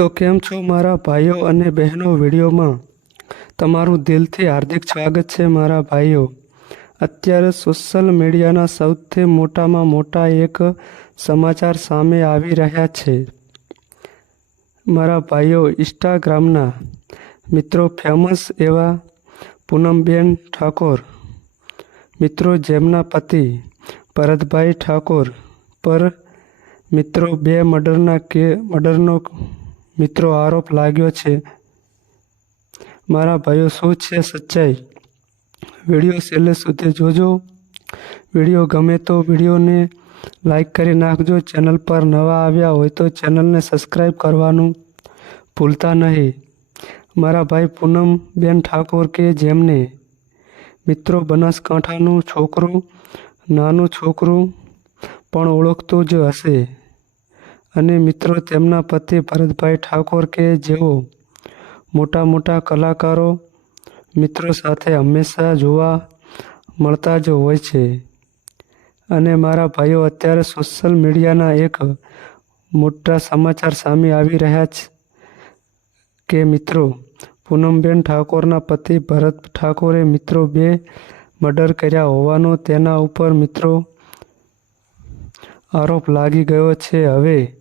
તો કેમ છો મારા ભાઈઓ અને બહેનો વિડીયોમાં? તમારું દિલથી હાર્દિક સ્વાગત છે મારા ભાઈઓ. અત્યારે સોશિયલ મીડિયાના સૌથી મોટામાં મોટા એક સમાચાર સામે આવી રહ્યા છે. મારા ભાઈઓ, ઇન્સ્ટાગ્રામના મિત્રો ફેમસ એવા પૂનમબેન ઠાકોર, મિત્રો જેમના પતિ ભરતભાઈ ઠાકોર, પર મિત્રો બે મર્ડરના કે, મર્ડરનો મિત્રો, આરોપ લાગ્યો છે, મારા ભાઈઓ શું છે સચ્ચાઈ? વીડિયો છેલ્લે સુધી જોજો. વીડિયો ગમે તો વિડીયોને લાઈક કરી નાખજો. ચેનલ પર નવા આવ્યા હોય તો ચેનલને સબસ્ક્રાઈબ કરવાનું ભૂલતા નહીં. મારા ભાઈ પૂનમબેન ઠાકોર કે જેમને, મિત્રો, બનાસકાંઠાનું છોકરું, નાનું છોકરું પણ ઓળખતું જ હશે. અને મિત્રો તેમના પતિ ભરતભાઈ ઠાકોર કે જેઓ મોટા મોટા કલાકારો, મિત્રો સાથે હંમેશા જોવા મળતા જ હોય છે. અને મારા ભાઈઓ, અત્યારે સોશિયલ મીડિયાના એક મોટા સમાચાર સામે આવી રહ્યા છે કે મિત્રો, પૂનમબેન ઠાકોરના પતિ ભરત ઠાકોરે મિત્રો બે મર્ડર કર્યા હોવાનો તેના ઉપર મિત્રો આરોપ લાગી ગયો છે. હવે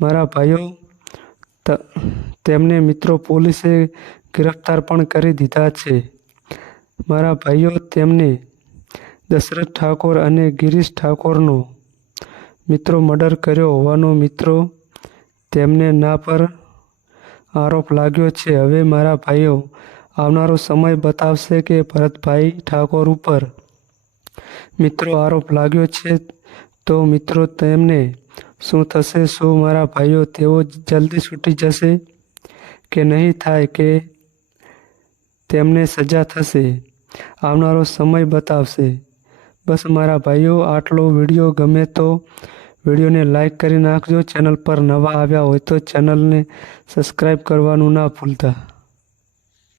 મારા ભાઈઓ તેમને મિત્રો પોલીસે ગિરફ્તાર પણ કરી દીધા છે. મારા ભાઈઓ, તેમને દશરથ ઠાકોર અને ગિરીશ ઠાકોરનો મિત્રો મર્ડર કર્યો હોવાનો મિત્રો, તેમને ના પર આરોપ લાગ્યો છે. હવે મારા ભાઈઓ, આવનારો સમય બતાવશે કે ભરતભાઈ ઠાકોર ઉપર મિત્રો આરોપ લાગ્યો છે, તો મિત્રો તેમને શું થશે, શું મારા ભાઈઓ તેઓ જલ્દી છૂટી જશે કે નહીં થાય કે તેમને સજા થશે? આવનારો સમય બતાવશે. બસ મારા ભાઈઓ, આટલો વીડિયો ગમે તો વિડીયોને લાઈક કરી નાખજો. ચેનલ પર નવા આવ્યા હોય તો ચેનલને સબસ્ક્રાઈબ કરવાનું ના ભૂલતા.